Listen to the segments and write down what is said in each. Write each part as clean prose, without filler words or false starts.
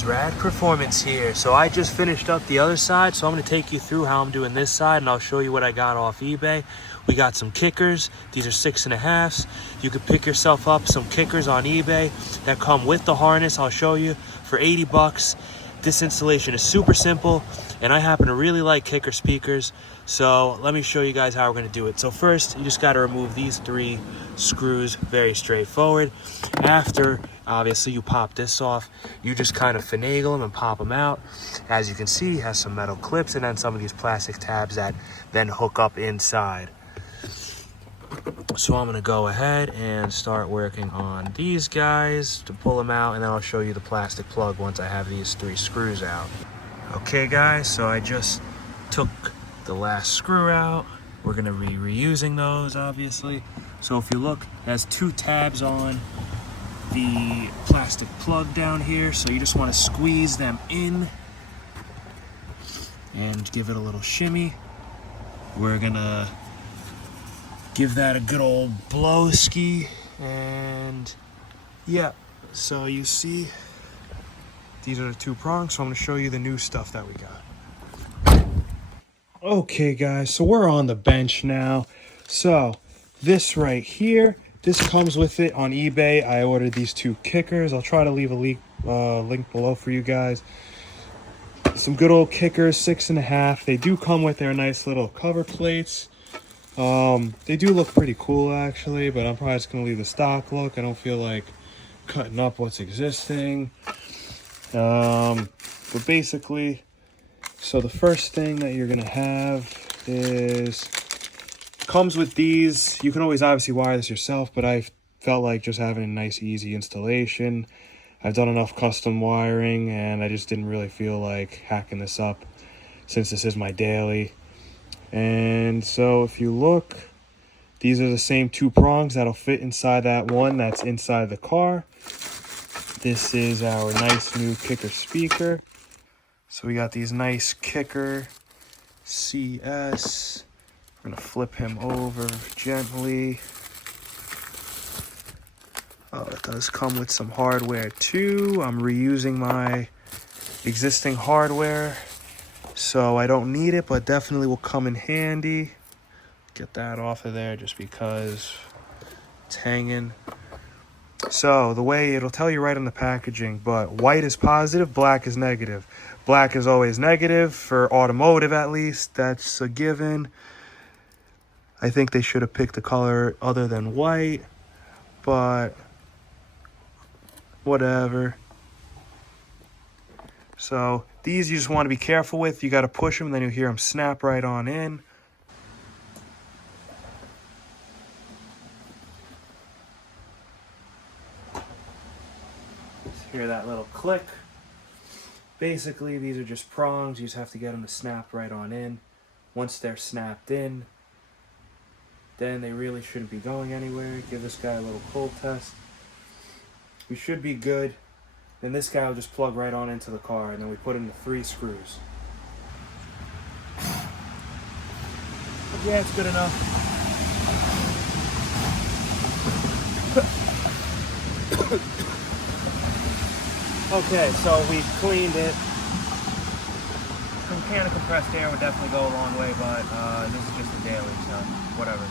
guys, Rad Performance here. So I just finished up the other side, so I'm going to take you through how I'm doing this side, and I'll show you what I got off eBay. We got some kickers. These are 6.5s. You could pick yourself up some kickers on eBay that come with the harness. I'll show you for 80 bucks. This installation is super simple, and I happen to really like kicker speakers, so let me show you guys how we're going to do it. So first, you just got to remove these 3 screws, very straightforward. After, obviously, you pop this off, you just kind of finagle them and pop them out. As you can see, it has some metal clips and then some of these plastic tabs that then hook up inside. So I'm going to go ahead and start working on these guys to pull them out, and then I'll show you the plastic plug once I have these 3 screws out. Okay guys, so I just took the last screw out. We're going to be reusing those, obviously. So if you look, it has 2 tabs on the plastic plug down here, so you just want to squeeze them in and give it a little shimmy. We're going to give that a good old blow ski, and yeah, so you see these are the 2 prongs, so I'm going to show you the new stuff that we got. Okay guys, so we're on the bench now. So this right here, this comes with it on eBay. I ordered these 2 kickers. I'll try to leave a link below for you guys. Some good old kickers, 6.5. They do come with their nice little cover plates. They do look pretty cool actually, but I'm probably just gonna leave the stock look. I don't feel like cutting up what's existing. But basically, so the first thing that you're gonna have is, comes with these. You can always obviously wire this yourself, but I felt like just having a nice easy installation. I've done enough custom wiring and I just didn't really feel like hacking this up since this is my daily. And so if you look, these are the same 2 prongs that'll fit inside that one that's inside the car. This is our nice new kicker speaker. So we got these nice kicker CS. We're gonna flip him over gently. Oh, it does come with some hardware too. I'm reusing my existing hardware, so I don't need it, but definitely will come in handy. Get that off of there just because it's hanging. So the way it'll tell you right on the packaging, but white is positive, black is negative. Black is always negative for automotive, at least. That's a given. I think they should have picked a color other than white, but whatever. So these you just want to be careful with. You got to push them, then you'll hear them snap right on in. Just hear that little click. Basically, these are just prongs. You just have to get them to snap right on in. Once they're snapped in, then they really shouldn't be going anywhere. Give this guy a little cold test. We should be good. Then this guy will just plug right on into the car, and then we put in the 3 screws. Yeah, it's good enough. Okay, so we cleaned it. Some can of compressed air would definitely go a long way, but this is just a daily, so whatever.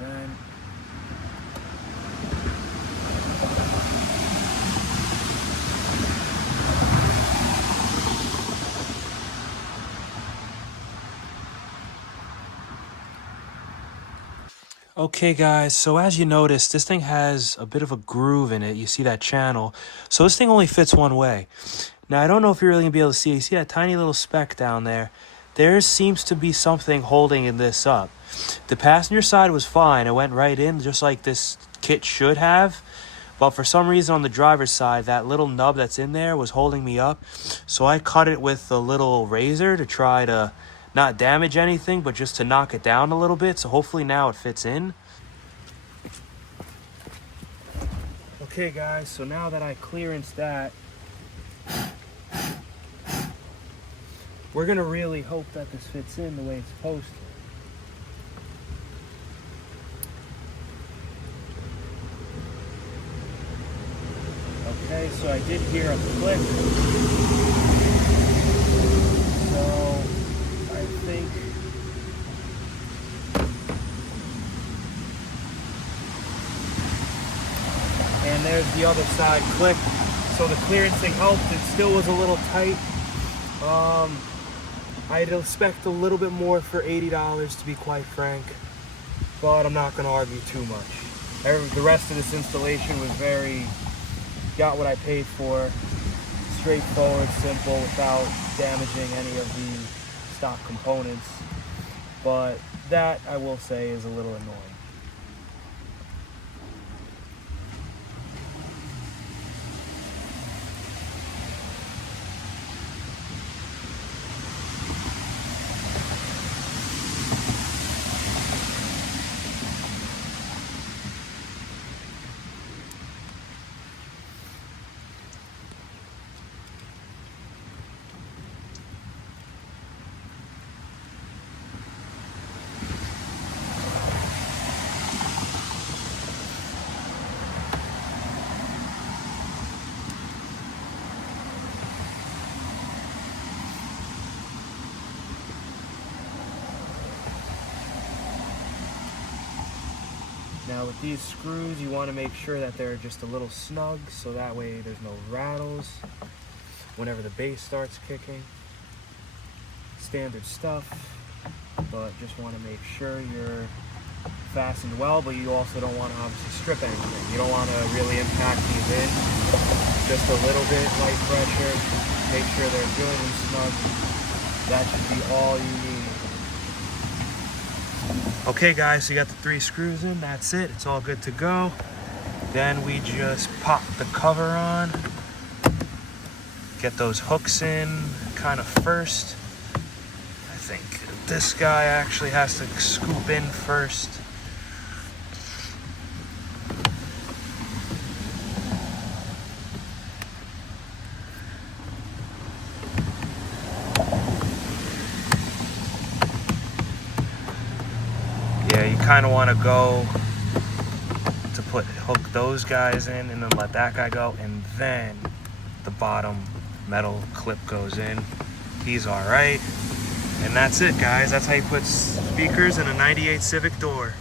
Then okay guys, so as you notice, this thing has a bit of a groove in it. You see that channel. So this thing only fits one way. Now I don't know if you're really going to be able to see. You see that tiny little speck down there? There seems to be something holding this up. The passenger side was fine. It went right in just like this kit should have. But for some reason on the driver's side, that little nub that's in there was holding me up. So I cut it with a little razor to try to not damage anything, but just to knock it down a little bit. So hopefully now it fits in. Okay guys, so now that I clearanced that, we're gonna really hope that this fits in the way it's supposed Okay, so I did hear a click. So I think and there's the other side click. So the clearancing helped. It still was a little tight. I'd expect a little bit more for $80 to be quite frank, but I'm not going to argue too much. The rest of this installation was got what I paid for, straightforward, simple, without damaging any of the stock components, but that I will say is a little annoying. Now with these screws, you want to make sure that they're just a little snug, so that way there's no rattles whenever the bass starts kicking. Standard stuff, but just want to make sure you're fastened well, but you also don't want to obviously strip anything. You don't want to really impact these in. Just a little bit, light pressure. Make sure they're good and snug. That should be all you need. Okay guys, so you got the 3 screws in, that's it, it's all good to go. Then we just pop the cover on, get those hooks in kind of first. I think this guy actually has to scoop in first. Yeah, you kind of want to go to hook those guys in and then let that guy go, and then the bottom metal clip goes in. He's all right. And that's it, guys. That's how you put speakers in a 98 Civic door.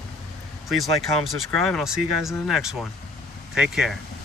Please like, comment, subscribe, and I'll see you guys in the next one. Take care.